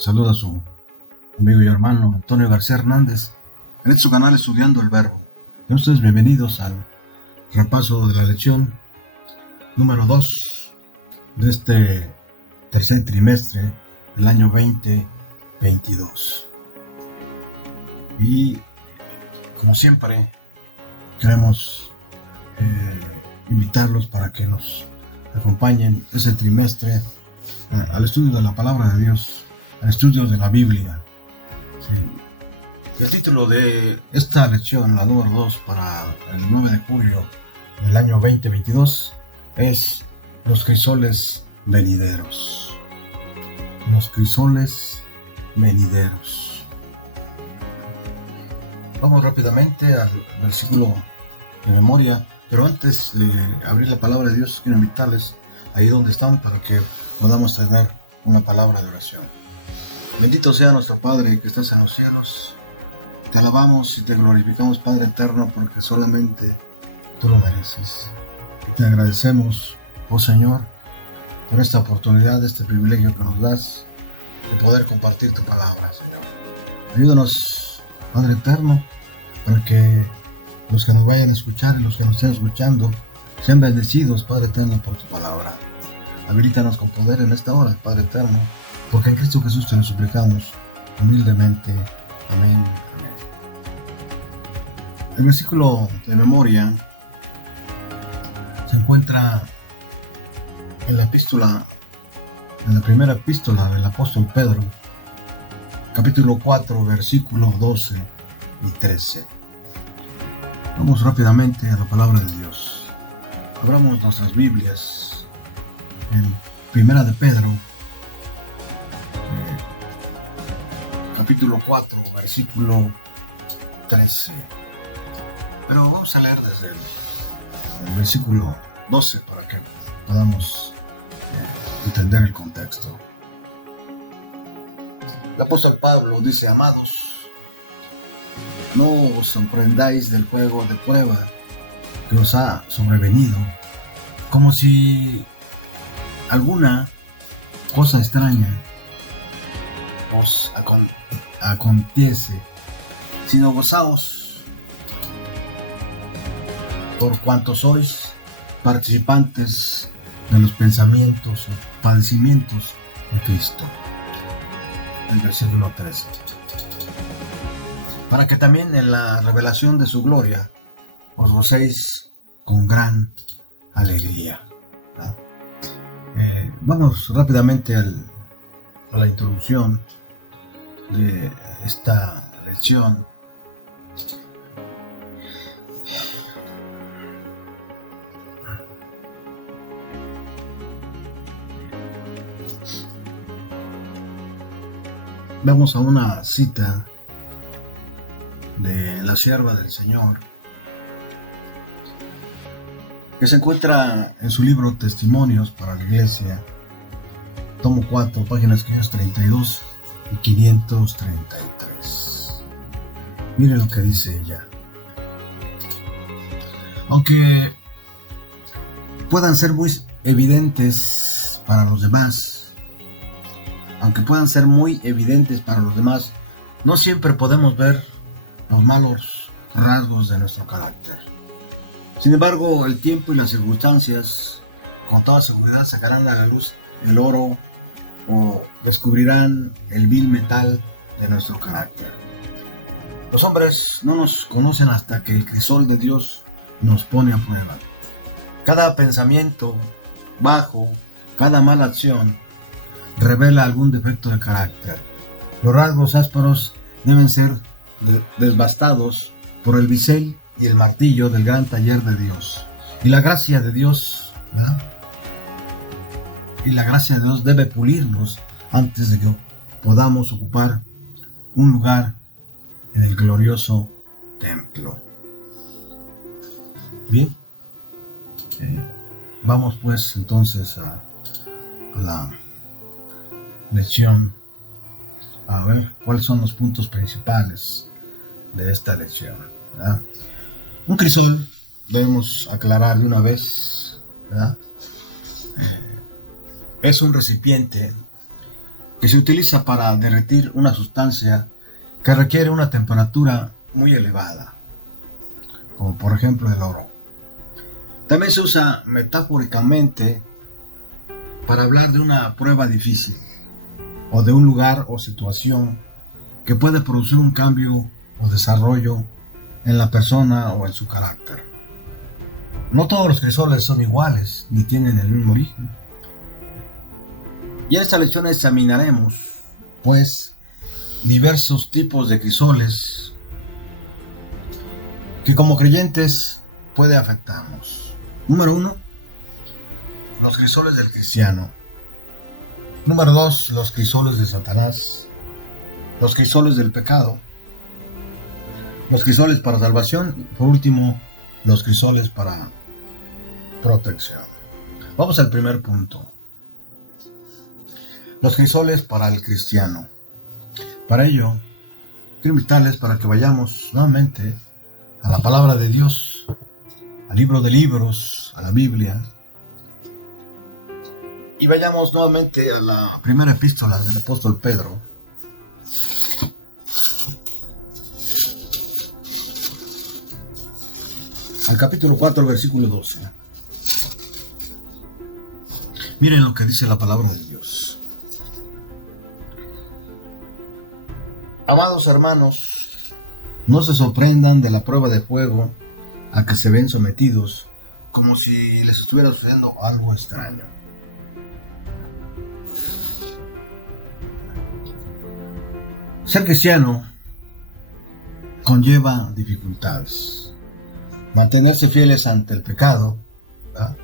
Saluda a su amigo y hermano Antonio García Hernández en este su canal Estudiando el Verbo. Y ustedes bienvenidos al repaso de la lección número 2 de este tercer trimestre del año 2022. Y como siempre queremos invitarlos para que nos acompañen ese trimestre al estudio de la palabra de Dios, al estudio de la Biblia. Sí. El título de esta lección, la número 2 para el 9 de julio del año 2022, es Los crisoles venideros. Los crisoles venideros. Vamos rápidamente al versículo de memoria, pero antes de abrir la palabra de Dios, quiero invitarles ahí donde están para que podamos tener una palabra de oración. Bendito sea nuestro Padre que estás en los cielos. Te alabamos y te glorificamos, Padre eterno, porque solamente tú lo mereces. Y te agradecemos, oh Señor, por esta oportunidad, este privilegio que nos das de poder compartir tu palabra, Señor. Ayúdanos, Padre eterno, para que los que nos vayan a escuchar y los que nos estén escuchando sean bendecidos, Padre eterno, por tu palabra. Habilítanos con poder en esta hora, Padre eterno, porque en Cristo Jesús te lo suplicamos humildemente. Amén. Amén. El versículo de memoria se encuentra en la primera epístola del apóstol Pedro, capítulo 4, versículos 12 y 13. Vamos rápidamente a la palabra de Dios. Abramos nuestras Biblias en Primera de Pedro, capítulo 4, versículo 13. Pero vamos a leer desde el versículo 12 para que podamos entender el contexto. El apóstol Pablo dice: amados, no os sorprendáis del juego de prueba que os ha sobrevenido, como si alguna cosa extraña os acontece, sino gozaos por cuanto sois participantes de los pensamientos o padecimientos de Cristo. El versículo 13. Para que también en la revelación de su gloria os gocéis con gran alegría. ¿No? Vamos rápidamente a la introducción de esta lección. Vamos a una cita de la sierva del Señor, que se encuentra en su libro Testimonios para la Iglesia, tomo 4, páginas 532 y 533. Miren lo que dice ella. Aunque puedan ser muy evidentes para los demás, no siempre podemos ver los malos rasgos de nuestro carácter. Sin embargo, el tiempo y las circunstancias con toda seguridad sacarán a la luz el oro o descubrirán el vil metal de nuestro carácter. Los hombres no nos conocen hasta que el crisol de Dios nos pone a prueba. Cada pensamiento bajo, cada mala acción revela algún defecto de carácter. Los rasgos ásperos deben ser desbastados por el bisel y el martillo del gran taller de Dios. Y la gracia de Dios, debe pulirnos antes de que podamos ocupar un lugar en el glorioso templo. Bien, vamos pues entonces a la lección, a ver cuáles son los puntos principales de esta lección, ¿verdad? Un crisol, debemos aclarar de una vez, ¿verdad? Es un recipiente que se utiliza para derretir una sustancia que requiere una temperatura muy elevada, como por ejemplo el oro. También se usa metafóricamente para hablar de una prueba difícil o de un lugar o situación que puede producir un cambio o desarrollo en la persona o en su carácter. No todos los crisoles son iguales ni tienen el mismo origen. Y en esta lección examinaremos, pues, diversos tipos de crisoles que como creyentes puede afectarnos. Número 1, los crisoles del cristiano. Número 2, los crisoles de Satanás. Los crisoles del pecado. Los crisoles para salvación. Y por último, los crisoles para protección. Vamos al primer punto. Los crisoles para el cristiano. Para ello, quiero invitarles para que vayamos nuevamente a la palabra de Dios, al libro de libros, a la Biblia, y vayamos nuevamente a la primera epístola del apóstol Pedro. Al capítulo 4, versículo 12. Miren lo que dice la palabra de Dios. Amados hermanos, no se sorprendan de la prueba de fuego a que se ven sometidos, como si les estuviera sucediendo algo extraño. Ser cristiano conlleva dificultades. Mantenerse fieles ante el pecado, ¿verdad?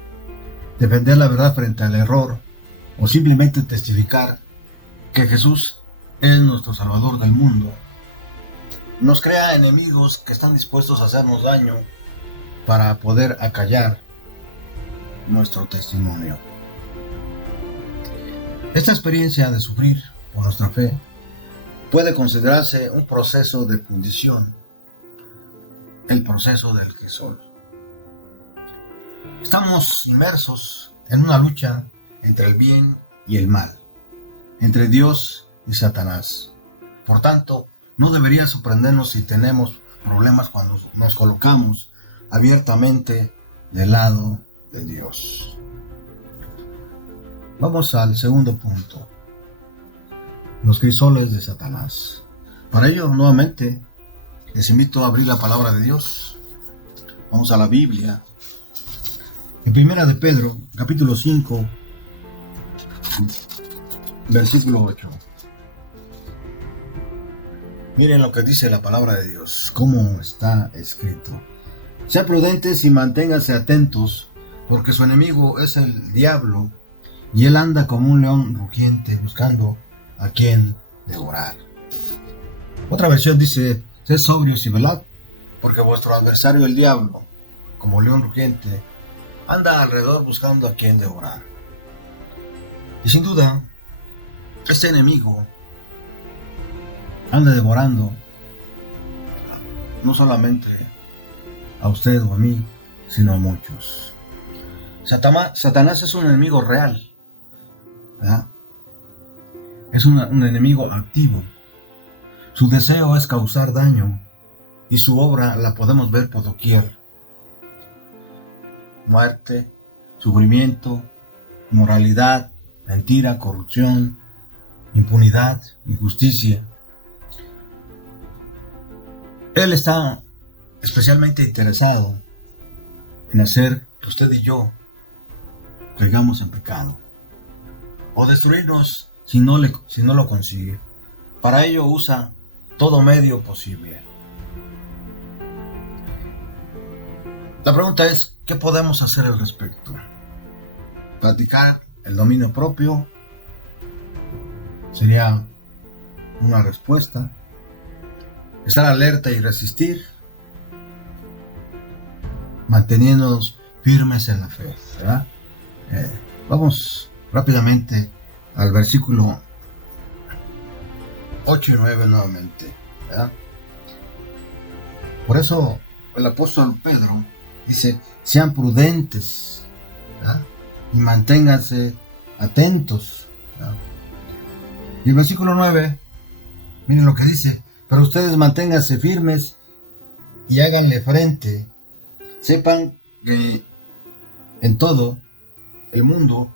Defender la verdad frente al error, o simplemente testificar que Jesús es nuestro Salvador del mundo, nos crea enemigos que están dispuestos a hacernos daño para poder acallar nuestro testimonio. Esta experiencia de sufrir por nuestra fe puede considerarse un proceso de fundición, el proceso del crisol. Estamos inmersos en una lucha entre el bien y el mal, entre Dios y Satanás. Por tanto, no debería sorprendernos si tenemos problemas cuando nos colocamos abiertamente del lado de Dios. Vamos al segundo punto. Los crisoles de Satanás. Para ello, nuevamente, les invito a abrir la palabra de Dios. Vamos a la Biblia. En Primera de Pedro, capítulo 5, versículo 8. Miren lo que dice la palabra de Dios, cómo está escrito. Sean prudentes y manténganse atentos, porque su enemigo es el diablo, y él anda como un león rugiente buscando a quien devorar. Otra versión dice: sed sobrios y velad, porque vuestro adversario el diablo, como león rugiente, anda alrededor buscando a quien devorar. Y sin duda, este enemigo anda devorando no solamente a usted o a mí, sino a muchos. Satanás es un enemigo real, ¿verdad? Es un enemigo activo. Su deseo es causar daño y su obra la podemos ver por doquier. Muerte, sufrimiento, inmoralidad, mentira, corrupción, impunidad, injusticia. Él está especialmente interesado en hacer que usted y yo caigamos en pecado o destruirnos si no lo consigue. Para ello usa todo medio posible. La pregunta es, ¿qué podemos hacer al respecto? Practicar el dominio propio sería una respuesta. Estar alerta y resistir, manteniéndonos firmes en la fe, ¿verdad? Vamos rápidamente al versículo 8 y 9 nuevamente, ¿verdad? Por eso el apóstol Pedro dice: sean prudentes, ¿verdad? Y manténganse atentos, ¿verdad? Y el versículo 9, miren lo que dice: pero ustedes manténganse firmes y háganle frente. Sepan que en todo el mundo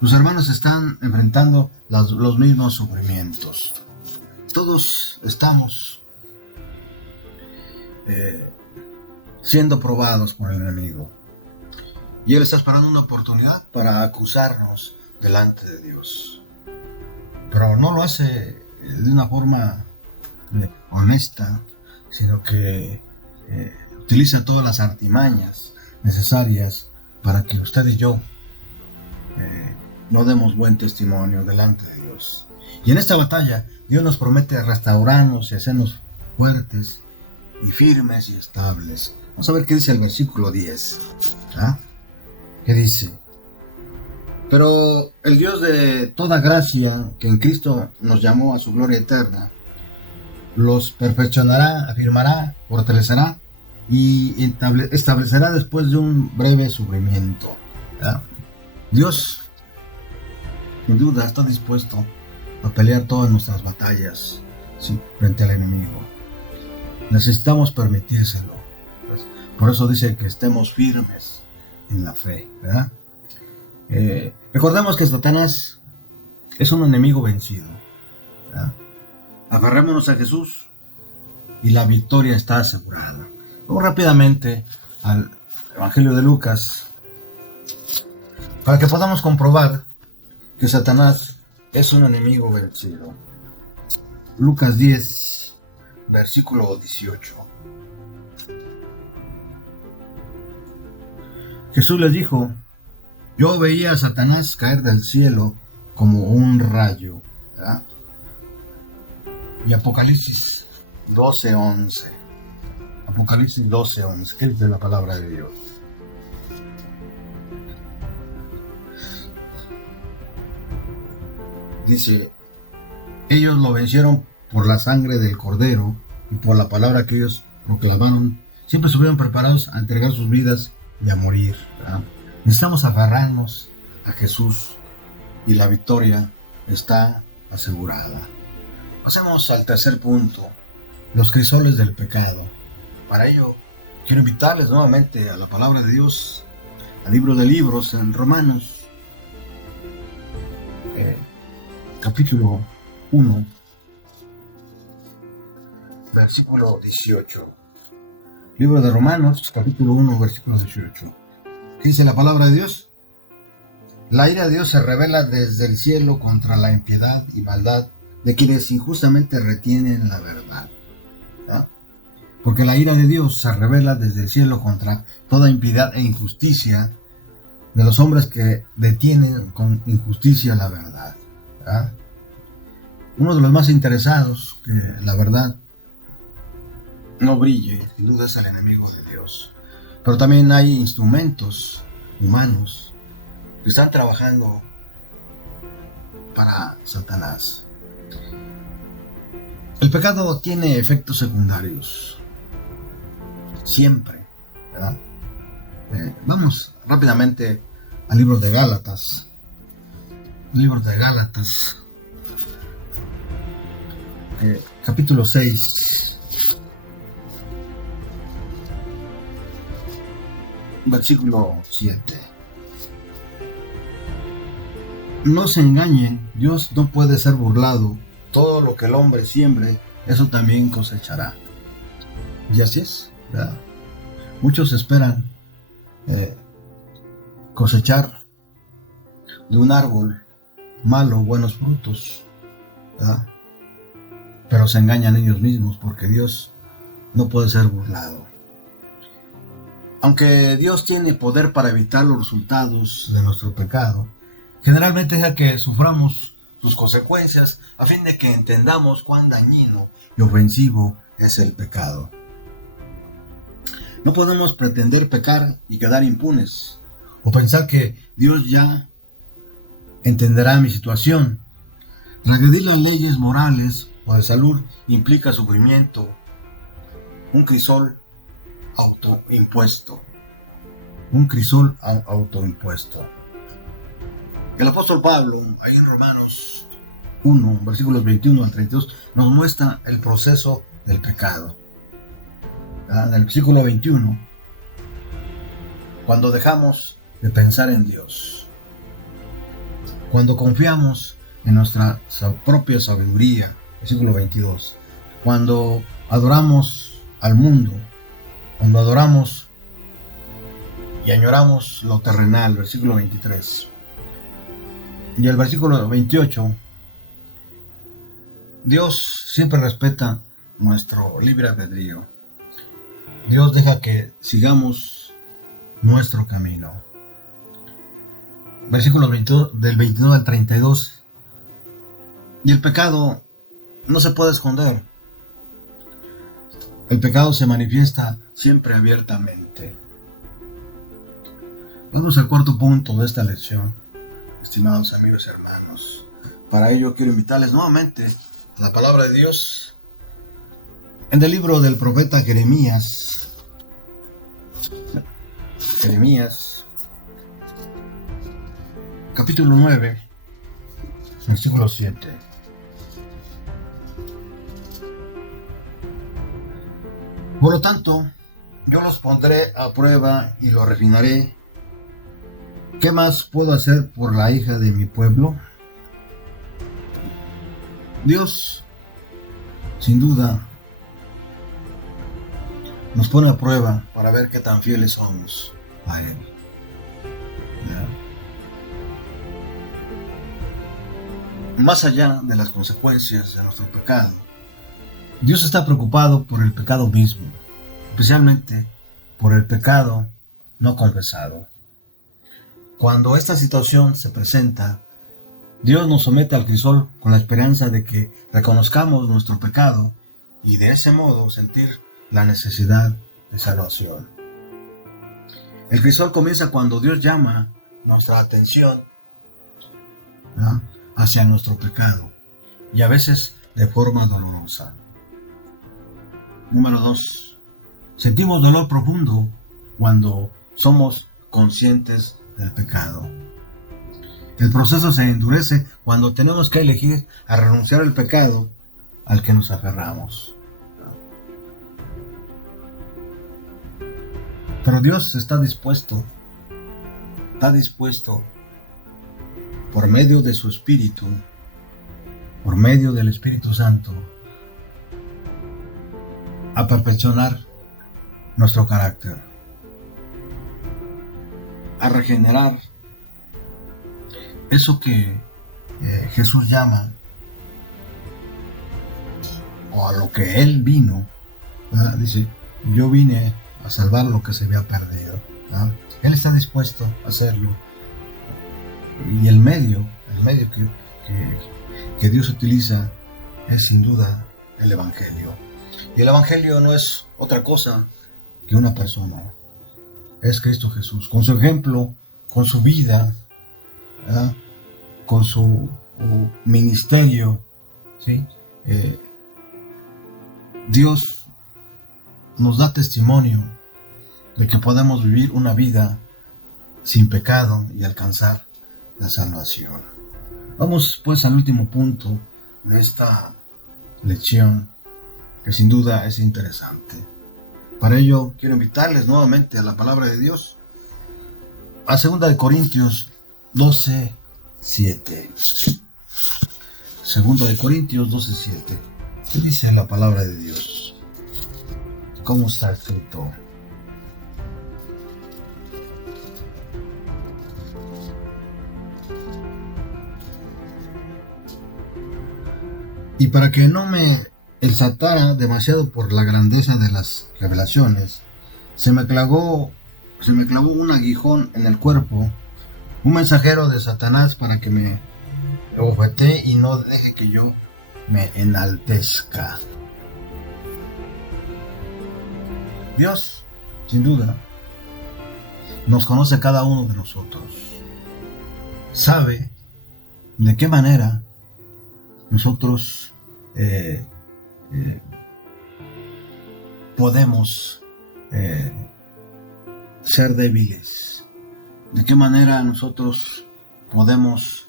los hermanos están enfrentando los mismos sufrimientos. Todos estamos siendo probados por el enemigo. Y él está esperando una oportunidad para acusarnos delante de Dios. Pero no lo hace de una forma honesta, sino que utiliza todas las artimañas necesarias para que usted y yo no demos buen testimonio delante de Dios. Y en esta batalla Dios nos promete restaurarnos y hacernos fuertes y firmes y estables. Vamos a ver qué dice el versículo 10. ¿Qué dice? Pero el Dios de toda gracia, que en Cristo nos llamó a su gloria eterna, los perfeccionará, afirmará, fortalecerá y establecerá después de un breve sufrimiento. Dios, sin duda, está dispuesto a pelear todas nuestras batallas, ¿sí?, frente al enemigo. Necesitamos permitírselo. Por eso dice que estemos firmes en la fe, ¿verdad? Recordemos que Satanás es un enemigo vencido, ¿verdad? Aferrémonos a Jesús y la victoria está asegurada. Vamos rápidamente al Evangelio de Lucas para que podamos comprobar que Satanás es un enemigo vencido. Lucas 10, versículo 18. Jesús les dijo: yo veía a Satanás caer del cielo como un rayo. ¿Verdad? Y Apocalipsis 12:11. Apocalipsis 12:11. ¿Qué dice la palabra de Dios? Dice: ellos lo vencieron por la sangre del Cordero y por la palabra que ellos proclamaron. Siempre estuvieron preparados a entregar sus vidas y a morir, ¿verdad? Necesitamos aferrarnos a Jesús y la victoria está asegurada. Pasemos al tercer punto: los crisoles del pecado. Para ello, quiero invitarles nuevamente a la palabra de Dios, al libro de libros, en Romanos, capítulo 1, versículo 18. Libro de Romanos, capítulo 1, versículo 18. ¿Qué dice la palabra de Dios? La ira de Dios se revela desde el cielo contra la impiedad y maldad de quienes injustamente retienen la verdad. ¿No? Porque la ira de Dios se revela desde el cielo contra toda impiedad e injusticia de los hombres que detienen con injusticia la verdad. ¿No? Uno de los más interesados que la verdad no brille, sin duda, es el enemigo de Dios. Pero también hay instrumentos humanos que están trabajando para Satanás. El pecado tiene efectos secundarios, siempre, ¿verdad? Vamos rápidamente al libro de Gálatas. El libro de Gálatas, capítulo 6. Versículo 7. No se engañen, Dios no puede ser burlado. Todo lo que el hombre siembre, eso también cosechará. Y así es, ¿verdad? Muchos esperan cosechar de un árbol malo buenos frutos, ¿verdad? Pero se engañan ellos mismos, porque Dios no puede ser burlado. Aunque Dios tiene poder para evitar los resultados de nuestro pecado, generalmente deja que suframos sus consecuencias a fin de que entendamos cuán dañino y ofensivo es el pecado. No podemos pretender pecar y quedar impunes, o pensar que Dios ya entenderá mi situación. Transgredir las leyes morales o de salud implica sufrimiento, un crisol autoimpuesto. El apóstol Pablo, ahí en Romanos 1, versículos 21 al 32, nos muestra el proceso del pecado. En el versículo 21, cuando dejamos de pensar en Dios, cuando confiamos en nuestra propia sabiduría, versículo 22, cuando adoramos al mundo, cuando adoramos y añoramos lo terrenal, versículo 23. Y el versículo 28, Dios siempre respeta nuestro libre albedrío. Dios deja que sigamos nuestro camino. Versículos del 29 al 32. Y el pecado no se puede esconder. El pecado se manifiesta siempre abiertamente. Vamos al cuarto punto de esta lección, estimados amigos y hermanos. Para ello quiero invitarles nuevamente a la palabra de Dios en el libro del profeta Jeremías. Jeremías, capítulo 9, versículo 7. Por lo tanto, yo los pondré a prueba y los refinaré. ¿Qué más puedo hacer por la hija de mi pueblo? Dios, sin duda, nos pone a prueba para ver qué tan fieles somos a Él. Más allá de las consecuencias de nuestro pecado, Dios está preocupado por el pecado mismo, especialmente por el pecado no confesado. Cuando esta situación se presenta, Dios nos somete al crisol con la esperanza de que reconozcamos nuestro pecado y de ese modo sentir la necesidad de salvación. El crisol comienza cuando Dios llama nuestra atención hacia nuestro pecado y a veces de forma dolorosa. Número 2. Sentimos dolor profundo cuando somos conscientes del pecado. El proceso se endurece cuando tenemos que elegir a renunciar al pecado al que nos aferramos. Pero Dios está dispuesto por medio de su Espíritu, por medio del Espíritu Santo, a perfeccionar nuestro carácter, a regenerar eso que Jesús llama, o a lo que Él vino, dice, yo vine a salvar lo que se había perdido. Él está dispuesto a hacerlo. Y el medio que Dios utiliza es sin duda el Evangelio. Y el Evangelio no es otra cosa que una persona. Es Cristo Jesús, con su ejemplo, con su vida, con su ministerio, ¿sí? Dios nos da testimonio de que podemos vivir una vida sin pecado y alcanzar la salvación. Vamos pues al último punto de esta lección, que sin duda es interesante. Para ello quiero invitarles nuevamente a la palabra de Dios, a 2 Corintios 12:7. 2 Corintios 12:7. ¿Qué dice la palabra de Dios? ¿Cómo está escrito? Y para que no me exaltara demasiado por la grandeza de las revelaciones, se me clavó un aguijón en el cuerpo, un mensajero de Satanás para que me abofetee y no deje que yo me enaltezca. Dios, sin duda, nos conoce a cada uno de nosotros. Sabe de qué manera nosotros podemos ser débiles, de qué manera nosotros podemos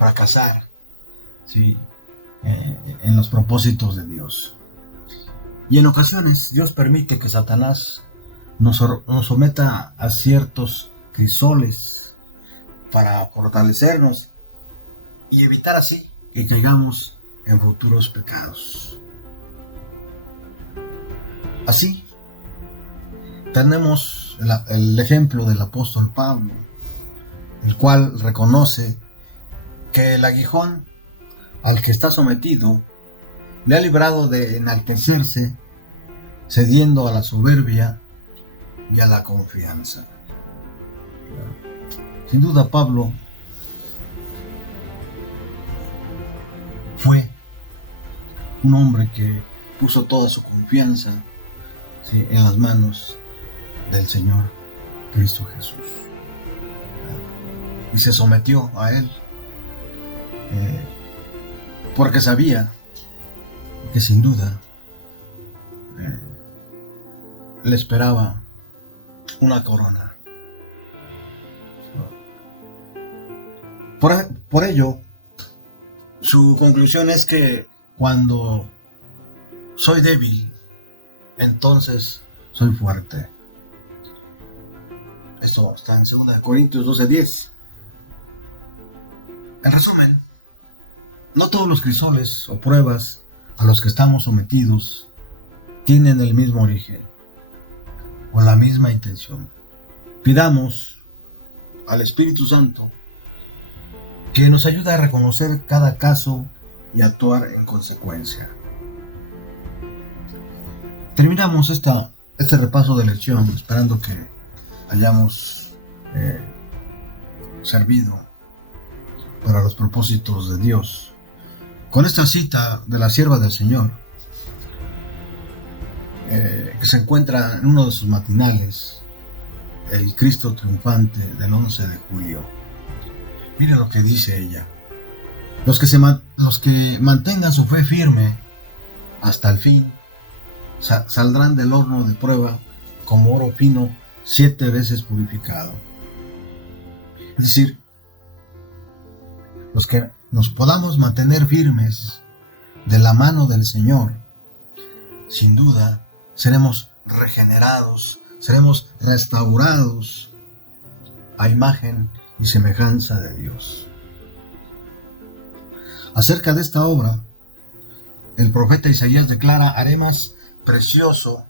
fracasar, ¿sí? En los propósitos de Dios. Y en ocasiones Dios permite que Satanás nos someta a ciertos crisoles para fortalecernos y evitar así que caigamos en futuros pecados. Así tenemos el ejemplo del apóstol Pablo, el cual reconoce que el aguijón al que está sometido le ha librado de enaltecerse, cediendo a la soberbia y a la confianza. Sin duda, Pablo fue un hombre que puso toda su confianza, ¿sí?, en las manos del Señor Cristo Jesús. Y se sometió a Él porque sabía que sin duda le esperaba una corona. Por ello, su conclusión es que cuando soy débil, entonces soy fuerte. Esto está en 2 Corintios 12:10. En resumen, no todos los crisoles o pruebas a los que estamos sometidos tienen el mismo origen o la misma intención. Pidamos al Espíritu Santo que nos ayude a reconocer cada caso y actuar en consecuencia. Terminamos este repaso de lección esperando que hayamos servido para los propósitos de Dios con esta cita de la sierva del Señor, que se encuentra en uno de sus matinales, el Cristo triunfante del 11 de julio. Mira lo que dice ella: los que mantengan su fe firme hasta el fin saldrán del horno de prueba como oro fino 7 veces purificado. Es decir, los que nos podamos mantener firmes de la mano del Señor, sin duda seremos regenerados, seremos restaurados a imagen y semejanza de Dios. Acerca de esta obra, el profeta Isaías declara: haré más precioso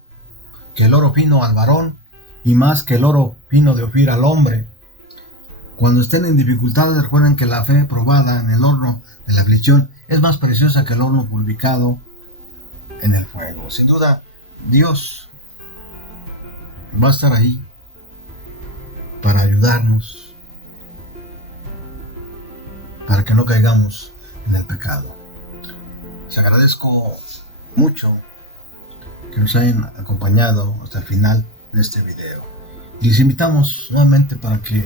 que el oro fino al varón y más que el oro fino de Ofir al hombre. Cuando estén en dificultades, recuerden que la fe probada en el horno de la aflicción es más preciosa que el horno purificado en el fuego. Sin duda, Dios va a estar ahí para ayudarnos, para que no caigamos en el pecado. Les agradezco mucho que nos hayan acompañado hasta el final de este video. Y les invitamos nuevamente para que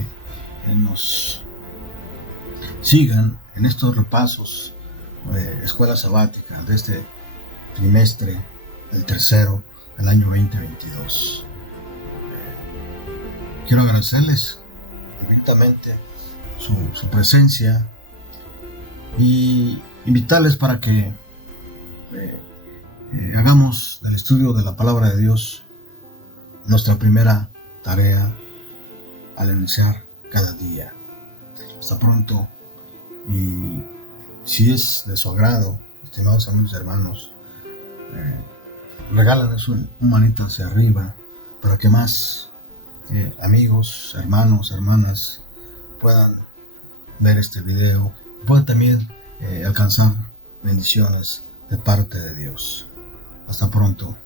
nos sigan en estos repasos de escuela sabática de este trimestre, el tercero del año 2022. Quiero agradecerles infinitamente su presencia y invitarles para que hagamos del estudio de la palabra de Dios nuestra primera tarea al iniciar cada día. Hasta pronto, y si es de su agrado, estimados amigos y hermanos, regálanos un manito hacia arriba para que más amigos, hermanos, hermanas puedan ver este video y puedan también alcanzar bendiciones de parte de Dios. Hasta pronto.